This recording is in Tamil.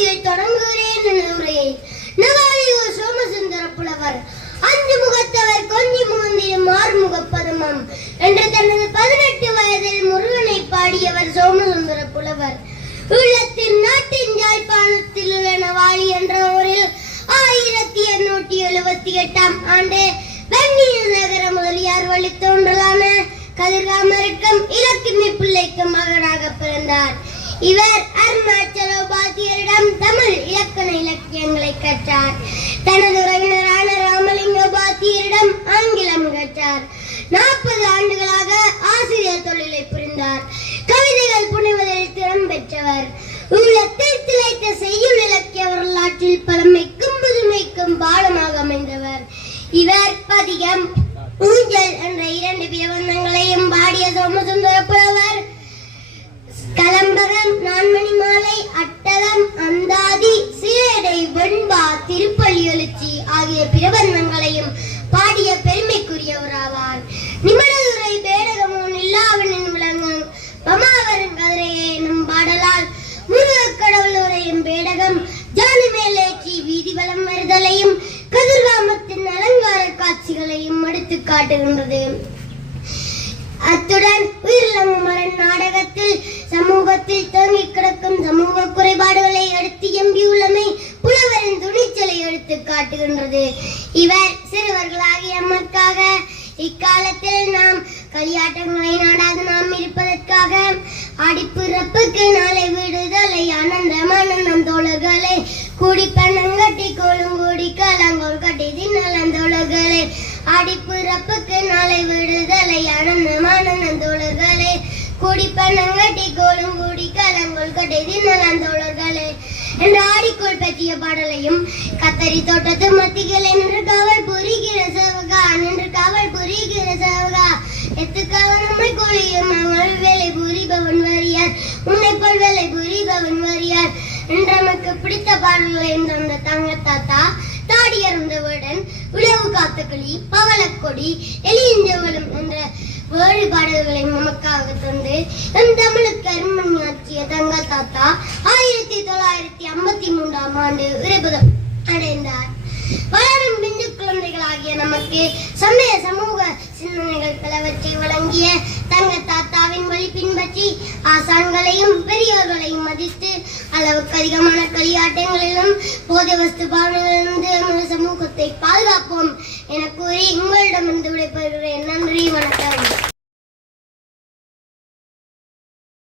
பாடியில் தொடங்குகிறேன் எனது உரையை நவாலியோ சோமசுந்தர புலவர் அஞ்சு முகத்தவர் கொஞ்சி முகந்திலும் மார்முகப்பதமம் என்று தனது பதினெட்டு வயதில் முருகனை பாடியவர் சோமசுந்தர புலவர். உள்ளத்தின் நாட்டின் யாழ்ப்பாணத்தில் உள்ள நவாலி என்ற ஊரில் ஆயிரத்தி எண்ணூற்றி எழுபத்தி எட்டாம் ஆண்டு வெந்நீர் நகர முதலியார் வழித்தோன்றலான கதிர்காமருக்கும் இலக்கிமி பிள்ளைக்கும் மகனாக பிறந்தார். இவர் தமிழ் இலக்கண இலக்கியங்களை கற்றார். தனது உறவினரான ராமலிங்க பாத்தியரிடம் ஆங்கிலம் கற்றார். நாற்பது ஆண்டுகளாக ஆசிரியர் தொழிலை புரிந்தார். கவிதைகள் புனைவதில் திறம் பெற்றவர். உள்ளத்தில் திளைத்த செய்யுள் இலக்கிய வரலாற்றில் பழமைக்கும் புதுமைக்கும் பாலமாக அமைந்தவர். இவர் பதிகம் ஊஞ்சல் என்ற இரண்டு ஆகிய பாடிய பெருமைக்குரியவராவார். நிமிடதுரை பேடகமும் இல்லாவனின் விளங்கும் பமாவரன் கதிரையே எனும் பாடலால் முருகக் கடவுளரையும் பேடகம் ஜானி மேலேற்றி வீதி வலம் வருதலையும் கதிர்காமத்தின் அலங்கார காட்சிகளையும் எடுத்துக் காட்டுகின்றது. அத்துடன் உயிரிழங்குமரன் நாடகத்தில் எடுத்து காட்டுகின்றது. இவர் சிறுவர்களாகிய நமக்காக இக்காலத்தில் நாம் களியாட்டங்களை நாடாது நாம் இருப்பதற்காக அடிப்பிறப்புக்கு நாளை விடுதலை ஆனந்தம் ஆனந்தம் தோழர்களே. கூடி பணங்கட்டி கோலும் கூடி கலங்கோல் கட்டி தின்னலம் தோழர்களே. அடிப்பிறப்புக்கு நாளை விடுதலை ஆனந்தம் ஆனந்தம் தோழர்களே. கூடி பணங்கட்டி கோலும் கூடி கலங்கோல் கட்டி தின்னலம் தோழர்களே. ஆடி ஆடிக்கோள் பற்றிய பாடலையும் கத்தரி தோட்டத்து மத்திகள் என்று காவல் புரிகிற சவகா நின்று காவல் புரிகிற சவகா. எத்துக்காக நம்மை கொழியும் அவள் வேலை புரிபவன் வரியார் உன்னை போல் வேலை புரிபவன் வரியார் என்று நமக்கு பிடித்த பாடல்களை தந்த தங்க தாத்தா தாடியறந்தவுடன் உழவு காத்த கிளி பவளக்கொடி எலியஞ்சவளும் என்ற வேறு பாடல்களை நமக்காக தந்து என் தமிழுக்கு அருமணி அருமணியாற்றிய தங்க தாத்தா இருபத்தி மூன்றாம் ஆண்டு இறைபதம் அடைந்தார். வளரும் பிஞ்சு குழந்தைகளாகிய நமக்கு சமய சமூக சிந்தனைகள் பலவற்றை வழங்கிய தங்க தாத்தாவின் வழி பின்பற்றி ஆசான்களையும் பெரியவர்களையும் மதித்து அளவுக்கு அதிகமான களியாட்டங்களிலும் போதை வஸ்து பாவனைகளிலிருந்து நமது சமூகத்தை பாதுகாப்போம் என கூறி உங்கள்